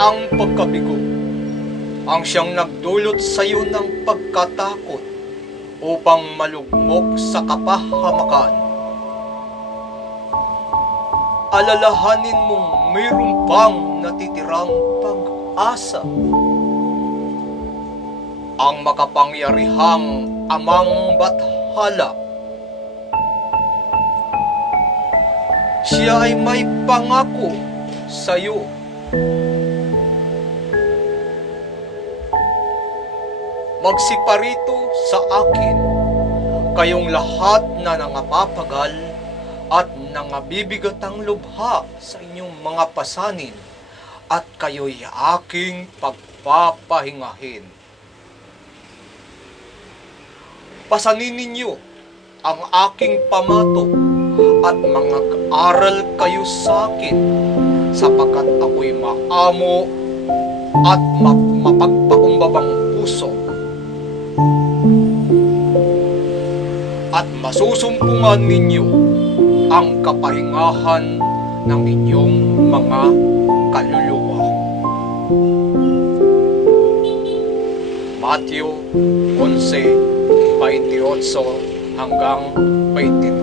ang pagkabigo ang siyang nagdulot sa iyo ng pagkatakot upang malugmok sa kapahamakan. Alalahanin mong mayroon pang natitirang pag-asa. Ang makapangyarihang Amang Bathala, siya ay may pangako sa iyo. Magsiparito sa akin, kayong lahat na nangapapagal at nangabibigatang lubha sa inyong mga pasanin, at kayo'y aking pagpapahingahin. Pasanin ninyo ang aking pamato at mag-aral kayo sa akin, sapagkat ako'y maamo at mapagpakumbabang puso, at masusumpungan ninyo ang kapahingahan ng inyong mga kaluluwa. Matthew 11:28 hanggang 29.